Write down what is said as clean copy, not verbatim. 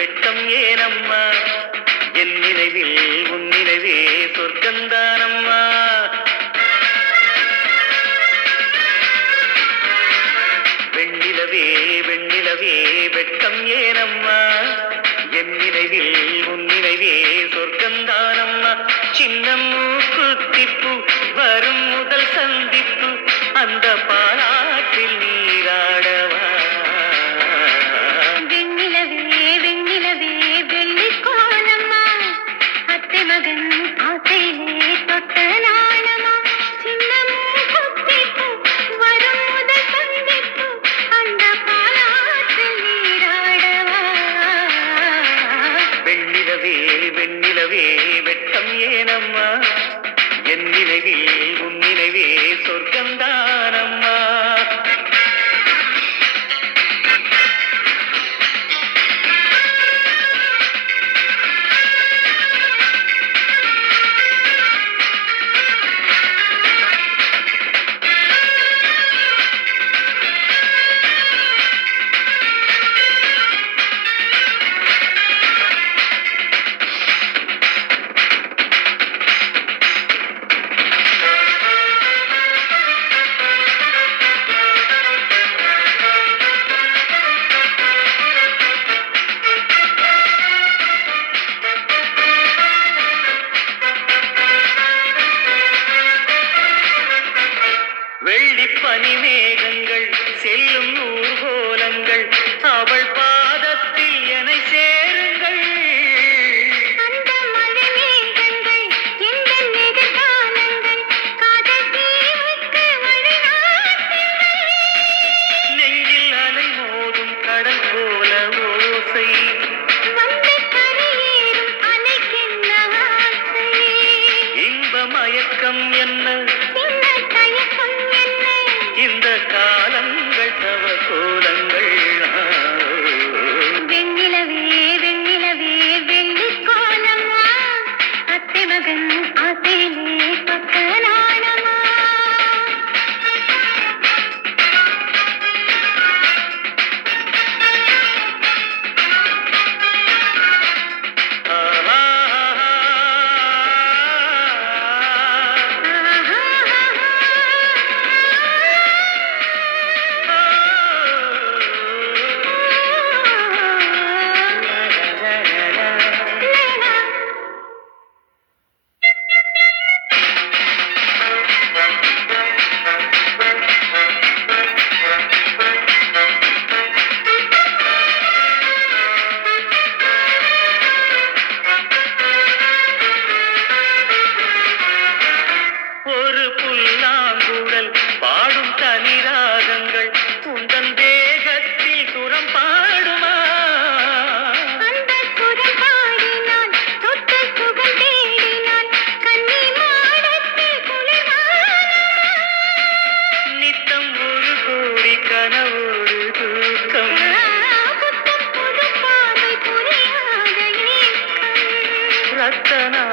வெட்கம் ஏனம்மா என் நினைவில் உன் நினைவே சொர்க்கந்தானம்மா வெண்ணிலவே வெண்ணிலவே வெட்கம் ஏனம்மா என் நினைவில் உன் நினைவே சொர்க்கந்தானம்மா சின்ன மூக்குத்திப்பு வரும் முதல் சந்திப்பு அந்த பாராட்டில் நீராடவா வெண்ணிலவே வெண்ணிலவே வெள்ளிக்கோலம்மா அத்தை மகன் ஆசையிலே தொட்ட நாணமா சின்ன மூக்குத்திப்பு வரும் முதல் சந்திப்பு அந்த பாராட்டில் நீராடவா வெண்ணிலவே வெண்ணிலவே வெட்கம் ஏனம்மா என் நினைவில் உன் நினைவே சொர்க்கந்தானம்மா வெள்ளிப்பனி மேகங்கள் செல்லும் ஊர்கோலங்கள் அவள் பாதத்தில் என்னை சேருங்கள் அந்த மழை மேகங்கள் எந்த எதிர்காலங்கள் காதல் தீவுக்கு வழிநாட்டுங்கள் நெஞ்சில் அலை மோதும் கடல் போல ஓசை வந்து கரையேறும் அலைக்கென்ன ஆசை இன்ப மயக்கம் என்ன சின்ன தயக்கம் என்ன இந்த காலங்கள் தவ கோலங்கள் வெண்ணிலவே வெண்ணிலவே வெள்ளிக்கோலம்மா அத்தை மகன் ஆசையிலே தொட்ட நாணமா ஒரு புல்லாங்குழல் பாடும் தனிராகங்கள் உந்தன் தேகத்தில் சுரம் பாடுமா அந்த சுரம் பாடினான் தொட்ட சுகம் தேடினான் கன்னி மாடத்தில் குளிர்வானமா நித்தம் ஒரு கோடி கனவோடு தூக்கம் புத்தம் புது பார்வை புரியாத ஏக்கம் ரத்தனா